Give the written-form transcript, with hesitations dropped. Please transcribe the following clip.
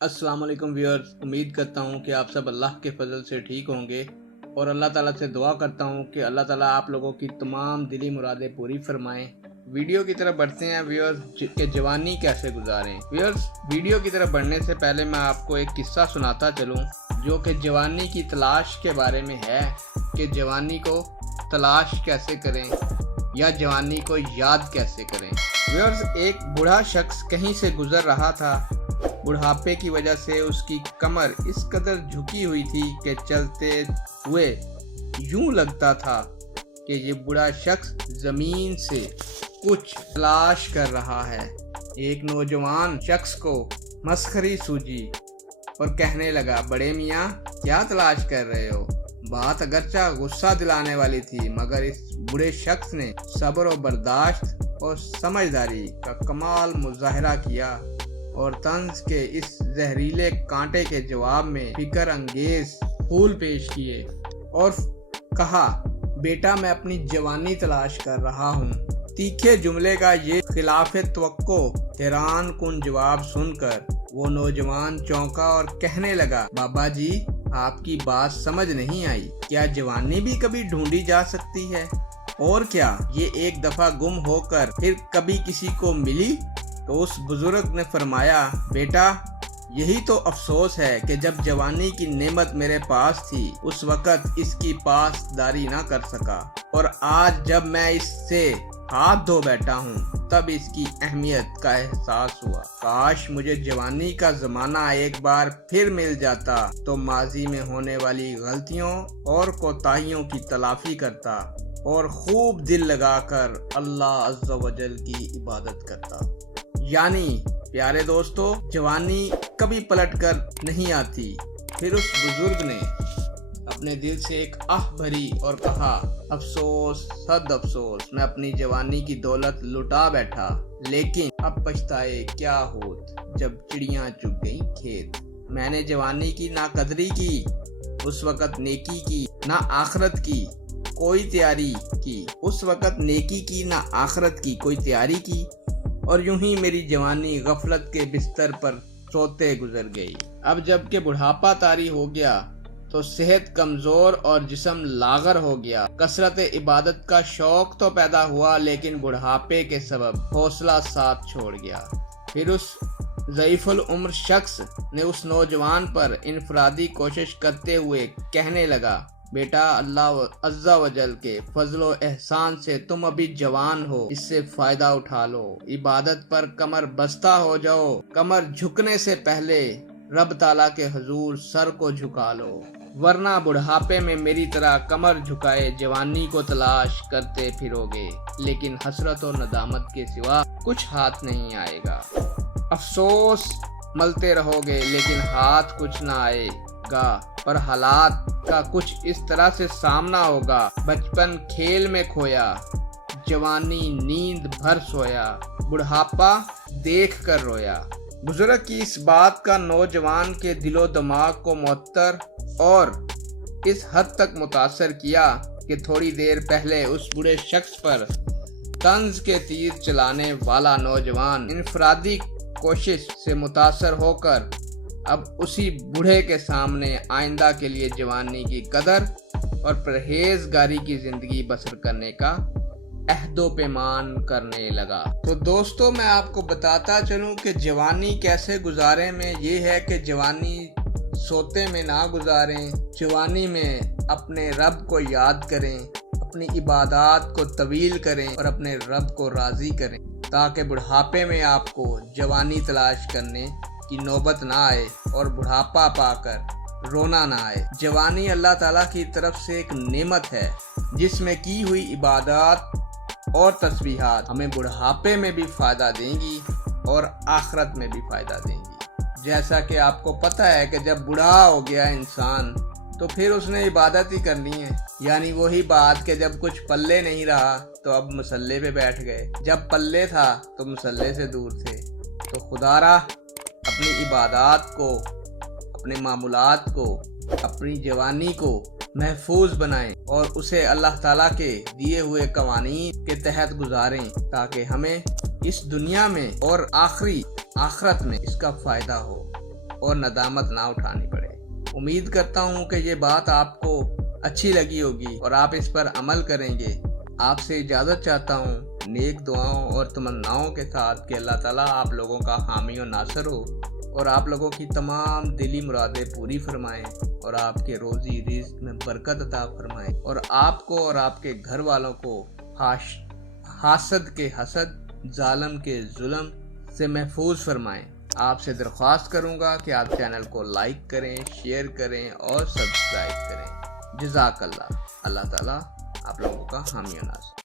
अस्सलाम वालेकुम व्यूअर्स, उम्मीद करता हूँ कि आप सब अल्लाह के फजल से ठीक होंगे और अल्लाह ताला से दुआ करता हूँ कि अल्लाह ताला आप लोगों की तमाम दिली मुरादें पूरी फरमाएं। वीडियो की तरफ बढ़ते हैं व्यूअर्स कि जवानी कैसे गुजारें। व्यूअर्स, वीडियो की तरफ बढ़ने से पहले मैं आपको एक किस्सा सुनाता चलूँ जो कि जवानी की तलाश के बारे में है कि जवानी को तलाश कैसे करें या जवानी को याद कैसे करें। व्यूअर्स, एक बूढ़ा शख्स कहीं से गुजर रहा था। बुढ़ापे की वजह से उसकी कमर इस कदर झुकी हुई थी कि चलते हुए यूं लगता था कि ये बूढ़ा शख्स जमीन से कुछ तलाश कर रहा है। एक नौजवान शख्स को मस्खरी सूझी और कहने लगा, बड़े मियाँ क्या तलाश कर रहे हो? बात अगरचा गुस्सा दिलाने वाली थी, मगर इस बूढ़े शख्स ने सब्र और बर्दाश्त और समझदारी का कमाल मुजाहरा किया और तंज के इस जहरीले कांटे के जवाब में फिक्र अंगेज फूल पेश किए और कहा, बेटा मैं अपनी जवानी तलाश कर रहा हूँ। तीखे जुमले का ये खिलाफे तवक्को हैरान कुन जवाब सुनकर वो नौजवान चौंका और कहने लगा, बाबा जी आपकी बात समझ नहीं आई। क्या जवानी भी कभी ढूंढी जा सकती है? और क्या ये एक दफा गुम होकर फिर कभी किसी को मिली? तो उस बुजुर्ग ने फरमाया, बेटा यही तो अफसोस है कि जब जवानी की नेमत मेरे पास थी उस वक़्त इसकी पासदारी ना कर सका, और आज जब मैं इससे हाथ धो बैठा हूँ तब इसकी अहमियत का एहसास हुआ। काश मुझे जवानी का ज़माना एक बार फिर मिल जाता तो माजी में होने वाली गलतियों और कोताहियों की तलाफी करता और खूब दिल लगाकर अल्लाह अज़्ज़ा वजल की इबादत करता। यानी प्यारे दोस्तों, जवानी कभी पलट कर नहीं आती। फिर उस बुजुर्ग ने अपने दिल से एक आह भरी और कहा, अफसोस सद अफसोस, मैं अपनी जवानी की दौलत लुटा बैठा, लेकिन अब पछताए क्या होत जब चिड़ियां चुग गईं खेत। मैंने जवानी की ना कदरी की, उस वक़्त नेकी की ना आखरत की कोई तैयारी की, उस वक़्त नेकी की ना आखरत की कोई तैयारी की, और यूं ही मेरी जवानी गफलत के बिस्तर पर सोते गुजर गई। अब जबकि बुढ़ापा तारी हो गया तो सेहत कमजोर और जिस्म लागर हो गया। कसरत इबादत का शौक तो पैदा हुआ, लेकिन बुढ़ापे के सबब हौसला साथ छोड़ गया। फिर उस ज़ईफुल उम्र शख्स ने उस नौजवान पर इनफरादी कोशिश करते हुए कहने लगा, बेटा अल्लाह अज़्ज़ा वजल के फजलो एहसान से तुम अभी जवान हो, इससे फायदा उठा लो। इबादत पर कमर बस्ता हो जाओ, कमर झुकने से पहले रब ताला के हुजूर सर को झुका लो, वरना बुढ़ापे में मेरी तरह कमर झुकाए जवानी को तलाश करते फिरोगे, लेकिन हसरत और नदामत के सिवा कुछ हाथ नहीं आएगा। अफसोस मलते रहोगे लेकिन हाथ कुछ ना आएगा, पर हालात का कुछ इस तरह से सामना होगा। बचपन खेल में खोया, जवानी नींद भर सोया, बुढ़ापा देख कर रोया। बुजुर्ग की इस बात का नौजवान के दिलो दिमाग को मुअत्तर और इस हद तक मुतासर किया कि थोड़ी देर पहले उस बूढ़े शख्स पर तंज के तीर चलाने वाला नौजवान इनफरादी कोशिश से मुतासर होकर अब उसी बूढ़े के सामने आइंदा के लिए जवानी की कदर और परहेजगारी की जिंदगी बसर करने का अहदो पैमान करने लगा। तो दोस्तों, मैं आपको बताता चलूं कि जवानी कैसे गुजारें में ये है कि जवानी सोते में ना गुजारें। जवानी में अपने रब को याद करें, अपनी इबादत को तवील करें और अपने रब को राज़ी करें, ताकि बुढ़ापे में आपको जवानी तलाश करने की नौबत ना आए और बुढ़ापा पाकर रोना ना आए। जवानी अल्लाह ताला की तरफ से एक नेमत है जिसमें की हुई इबादत और तस्बीहात हमें बुढ़ापे में भी फ़ायदा देंगी और आखिरत में भी फ़ायदा देंगी। जैसा कि आपको पता है कि जब बूढ़ा हो गया इंसान तो फिर उसने इबादत ही करनी है। यानी वही बात कि जब कुछ पल्ले नहीं रहा तो अब मुसल्ले पे बैठ गए, जब पल्ले था तो मुसल्ले से दूर थे। तो खुदारा अपनी इबादत को, अपने मामूलात को, अपनी जवानी को महफूज बनाएं और उसे अल्लाह ताला के दिए हुए कवानीन के तहत गुजारें, ताकि हमें इस दुनिया में और आखिरत में इसका फ़ायदा हो। और नदामत ना उठानी पड़े। उम्मीद करता हूँ कि ये बात आपको अच्छी लगी होगी और आप इस पर अमल करेंगे। आपसे इजाज़त चाहता हूँ नेक दुआओं और तमन्नाओं के साथ कि अल्लाह ताला आप लोगों का हामी और नासर हो और आप लोगों की तमाम दिली मुरादें पूरी फरमाएं और आपके रोज़ी रिज़्क में बरकत अता फरमाएं और आपको और आपके घर वालों को हासद के हसद, जालिम के जुल्म से महफूज फरमाएं। आपसे दरख्वास्त करूंगा कि आप चैनल को लाइक करें, शेयर करें और सब्सक्राइब करें। जज़ाकल्लाह। अल्लाह ताला आप लोगों का हामी और नासर।